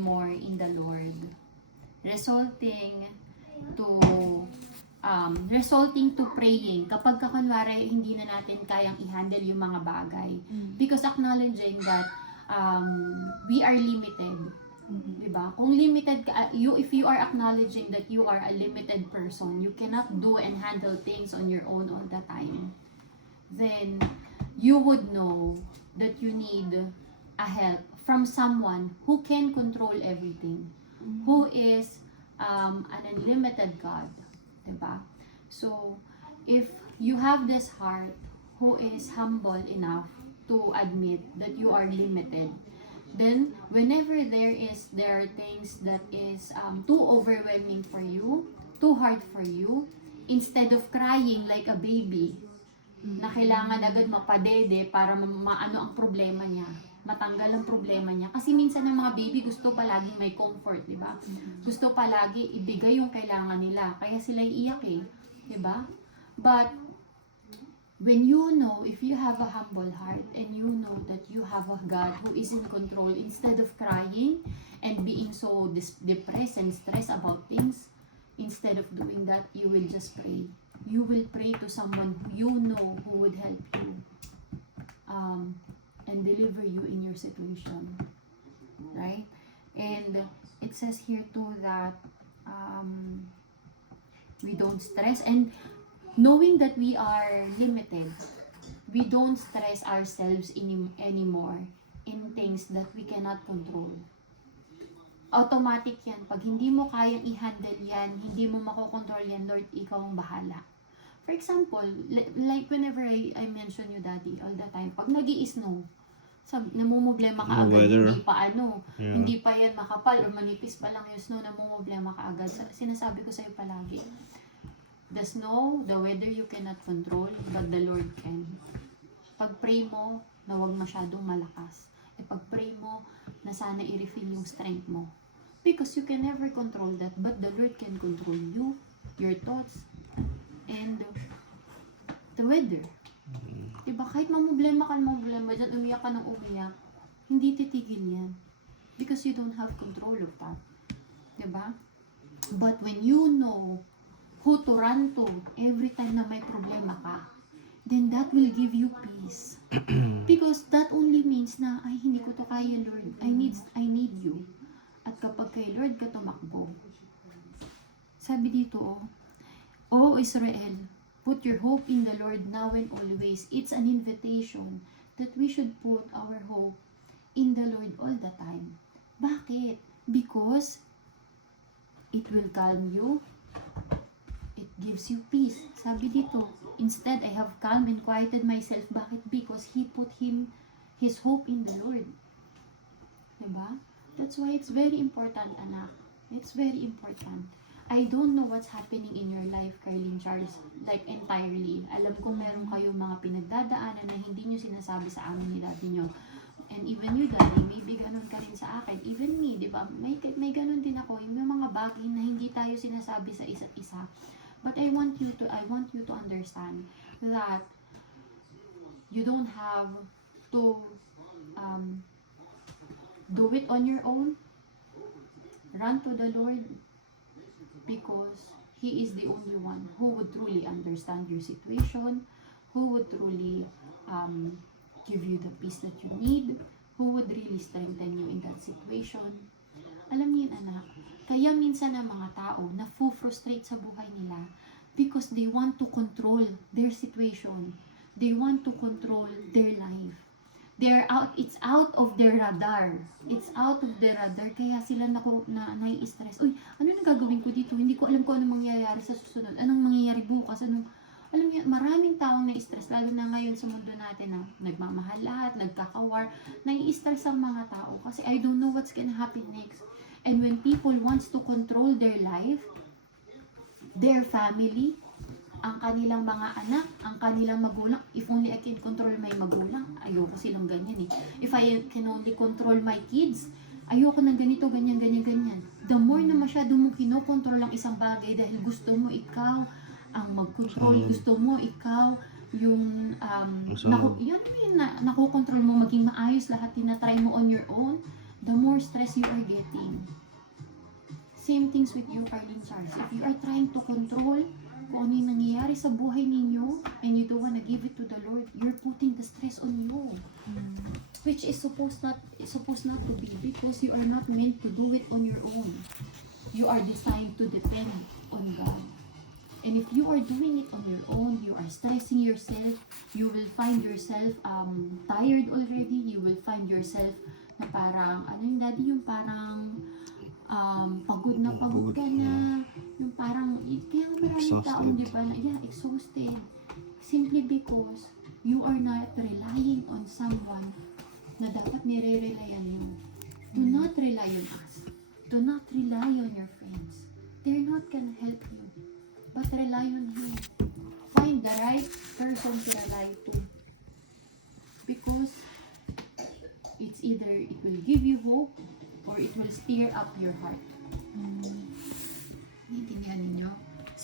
more in the Lord. Resulting to praying kapag kunwari hindi na natin kayang i-handle yung mga bagay. Because acknowledging that we are limited. Diba? Kung limited ka, if you are acknowledging that you are a limited person, you cannot do and handle things on your own all the time, then you would know that you need a help from someone who can control everything, who is an unlimited God. Diba? So, if you have this heart who is humble enough to admit that you are limited, then whenever there are things that is too overwhelming for you, too hard for you, instead of crying like a baby na kailangan agad mapadede para maano ang problema niya, matanggal ang problema niya. Kasi minsan ng mga baby gusto palaging may comfort, di ba? Gusto palagi ibigay yung kailangan nila, kaya sila iiyak eh, di ba? But when you know, if you have a humble heart and you know that you have a God who is in control, instead of crying and being so depressed and stressed about things, instead of doing that, you will just pray. You will pray to someone who you know who would help you and deliver you in your situation. Right? And it says here too that we don't stress, and knowing that we are limited, we don't stress ourselves anymore in things that we cannot control. Automatic yan. Pag hindi mo kayang i-handle yan, hindi mo makokontrol yan, Lord, ikaw ang bahala. For example, like whenever I mention you, Daddy, all the time, pag nag-i-snow, namumblema ka agad, hindi pa yan makapal o manipis pa lang yung snow, namumblema ka agad. Sinasabi ko sa'yo palagi, the snow, the weather you cannot control, but the Lord can. Pag-pray mo na huwag masyadong malakas. Pag-pray mo na sana i-refill yung strength mo. Because you can never control that, but the Lord can control you, your thoughts, and the weather. Diba? Kahit mamblema ka, dyan umiyak ka ng umiyak, hindi titigil yan. Because you don't have control of that. Diba? But when you know who to run to every time na may problema ka, then that will give you peace. Because that only means na, ay, hindi ko to kaya, Lord. I need you. At kapag kay Lord ka tumakbo, sabi dito, O Israel, put your hope in the Lord now and always. It's an invitation that we should put our hope in the Lord all the time. Bakit? Because it will calm you. It gives you peace. Sabi dito, instead, I have calmed and quieted myself. Bakit? Because he put his hope in the Lord. Diba? That's why it's very important, anak. It's very important. I don't know what's happening in your life, Carlene Charles, like entirely. Alam ko meron kayong mga pinagdadaanan na hindi nyo sinasabi sa amin ni daddy nyo. And even you, daddy, maybe ganun ka rin sa akin. Even me, di ba? May ganun din ako. Yung mga bagay na hindi tayo sinasabi sa isa't isa. But I want you to understand that you don't have to do it on your own. Run to the Lord because He is the only one who would truly understand your situation, who would truly give you the peace that you need, who would really strengthen you in that situation. Alam niyo, anak, kaya minsan ang mga tao na-frustrate sa buhay nila because they want to control their situation. They want to control their life. It's out of their radar. It's out of their radar. Kaya sila nai-stress. Uy, ano na gagawin ko dito? Hindi ko alam kung anong mangyayari sa susunod. Anong mangyayari bukas? Alam niyo, maraming taong nai-stress. Lalo na ngayon sa mundo natin na nagmamahal lahat, nagkakawar. Nai-stress ang mga tao kasi I don't know what's gonna happen next. And when people wants to control their life, their family, ang kanilang mga anak, ang kanilang magulang, if only I can control my magulang, ayoko silang ganyan eh. If I can only control my kids, ayoko ng ganito, ganyan. The more na masyado mo kinokontrol ang isang bagay dahil gusto mo ikaw ang mag-control, gusto mo ikaw yung nakokontrol mo maging maayos lahat tinatry mo on your own, the more stress you are getting. Same things with you, Carlin Charles. If you are trying to control kung ano yung nangyayari sa buhay ninyo and you don't wanna give it to the Lord, you're putting the stress on you. Which is supposed not to be, because you are not meant to do it on your own. You are designed to depend on God. And if you are doing it on your own, you are stressing yourself, you will find yourself tired already, you will find yourself na parang, ano yung daddy, yung parang pagod na pagod ka na, yung parang, kaya maraming taong, di ba, exhausted. Simply because you are not relying on someone na dapat nire-relyan nyo. Do not rely on us. Do not rely on your friends. They're not gonna help you. But rely on Him. Find the right person to rely to. Because it's either it will give you hope or it will stir up your heart.